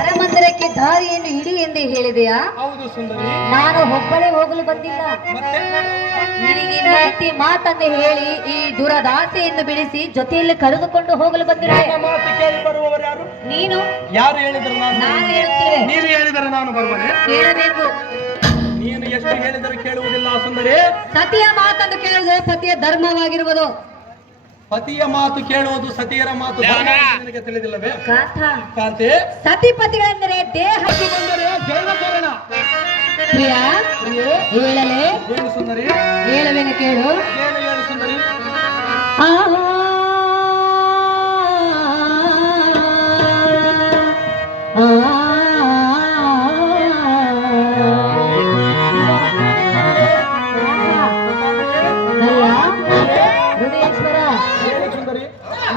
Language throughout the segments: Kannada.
ಅರಮಂದಿರಕ್ಕೆ ದಾರಿಯನ್ನು ಹಿಡಿ ಎಂದು ಹೇಳಿದೆಯಾ? ಹೌದು ಸುಂದರಿ. ನಾನು ಒಬ್ಬಳೇ ಹೋಗಲು ಬಂದಿಲ್ಲ. ನಿನಗೆ ನೀತಿ ಮಾತನ್ನು ಹೇಳಿ ಈ ದುರದಾಸೆಯನ್ನು ಬಿಡಿಸಿ ಜೊತೆಯಲ್ಲಿ ಕರೆದುಕೊಂಡು ಹೋಗಲು ಬಂದಿರುವೆ. ಮಾತು ಕೇಳಿ ಬರುವವರು ಯಾರು? ನೀನು. ಯಾರು ಹೇಳಿದರು? ನಾನು ಹೇಳುತ್ತೇವೆ. ನೀನು ಹೇಳಿದರೆ ನಾನು ಬರುವನೆ? ಕೇಳಬೇಕು. ನೀನು ಎಷ್ಟು ಹೇಳಿದರೂ ಕೇಳುವುದಿಲ್ಲ ಸುಂದರಿ. ಸತಿಯ ಮಾತನ್ನು ಕೇಳುವುದು ಸತಿಯ ಧರ್ಮವಾಗಿರುವುದು. ಪತಿಯ ಮಾತು ಕೇಳುವುದು ಸತಿಯರ ಮಾತು ನಿನಗೆ ತಿಳಿದಿಲ್ಲವೇ? ಕಾಂತಿ, ಸತಿಪತಿಗಳೆಂದರೆ ದೇಹಕ್ಕೆ ಬಂದರೆ ಜೈನ ಕಾರಣ. ಪ್ರಿಯ ಹೇಳಲೇ? ಏನು ಸುಂದರಿ? ಹೇಳುವೇನು ಕೇಳು. ಏನು ಹೇಳು ಸುಂದರಿ?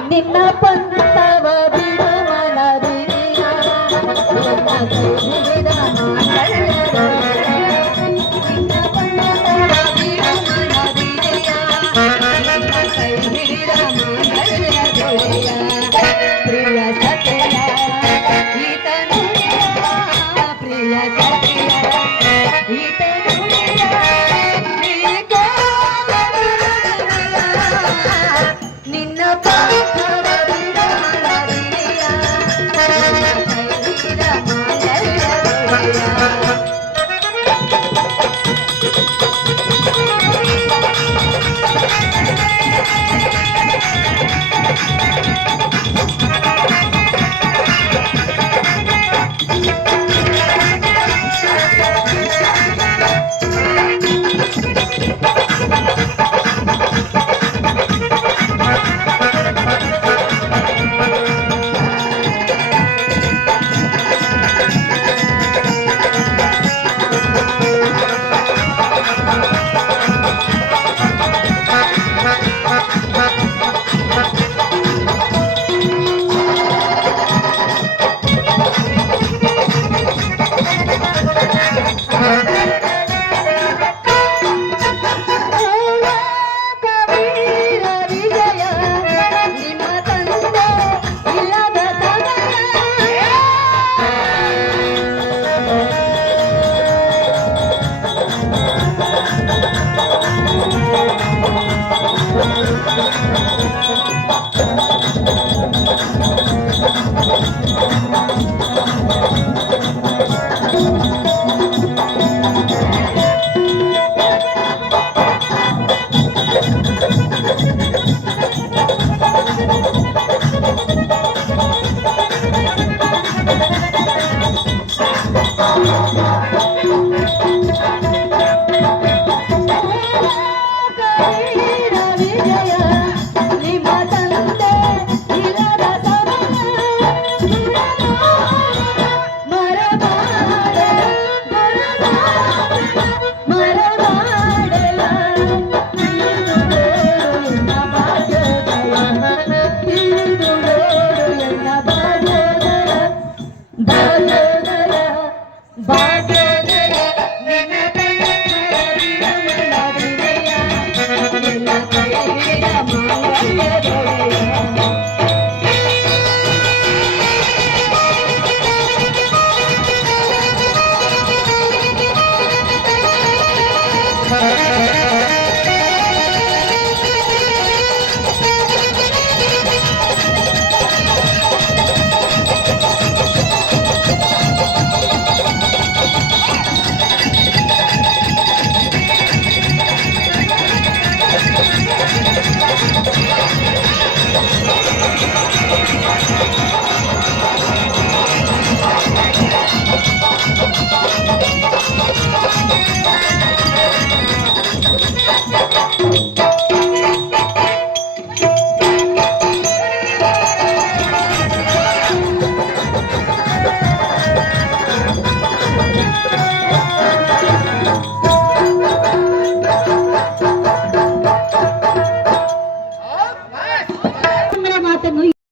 ನಿನ್ನ ಪಂಥವ ಬಿಡು ಮನದಿಯ ನಿನ್ನ ಪಂಥವ ಬಿಡು ಮನದಿಯ ಕೈ ಹಿಡಿದ ಮಂಗಳೆಯ ಪ್ರಿಯ ಸತ್ಯ ಈತನು ಪ್ರಿಯ ಸತ್ಯ ಈತನು ನಿನ್ನ